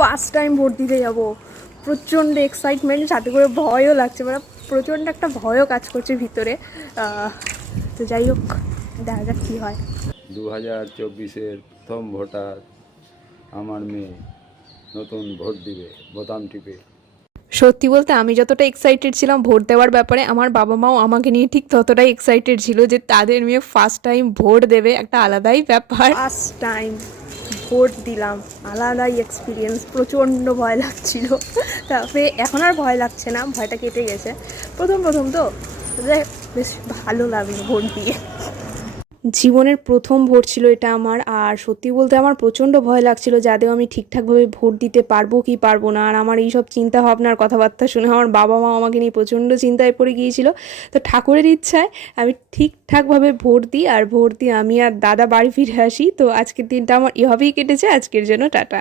First time vote দিতে যাব, প্রচণ্ড এক্সাইটমেন্ট, সাথে করে ভয়ও লাগছে, মানে প্রচণ্ড একটা ভয়ও কাজ করছে ভিতরে। তো যাই হোক, দেখা যাক কী হয়। 2024-এর প্রথম ভোটার আমার মেয়ে নতুন ভোট দিবে বোতাম টিপে। সত্যি বলতে আমি যতটা এক্সাইটেড ছিলাম ভোট দেওয়ার ব্যাপারে, আমার বাবা মাও আমাকে নিয়ে ঠিক ততটাই এক্সাইটেড ছিল যে তাদের মেয়ে ফার্স্ট টাইম ভোট দেবে, একটা আলাদাই ব্যাপার। ফার্স্ট টাইম ভোট দিলাম, আলাদাই এক্সপিরিয়েন্স, প্রচণ্ড ভয় লাগছিল। তবে এখন আর ভয় লাগছে না, ভয়টা কেটে গেছে। প্রথম প্রথম তো বেশ ভালো লাগলো ভোট দিয়ে। জীবনের প্রথম ভোট ছিল এটা আমার, আর সত্যি বলতে আমার প্রচণ্ড ভয় লাগছিল যে আদৌ আমি ঠিকঠাকভাবে ভোট দিতে পারবো কি পারবো না। আর আমার এইসব চিন্তা ভাবনার কথাবার্তা শুনে আমার বাবা মা আমাকে নিয়ে প্রচণ্ড চিন্তায় পড়ে গিয়েছিল। তো ঠাকুরের ইচ্ছায় আমি ঠিকঠাকভাবে ভোট দিই, আর ভোট দিয়ে আমি আর দাদা বাড়ি ফিরে আসি। তো আজকের দিনটা আমার এভাবেই কেটেছে। আজকের জন্য টাটা।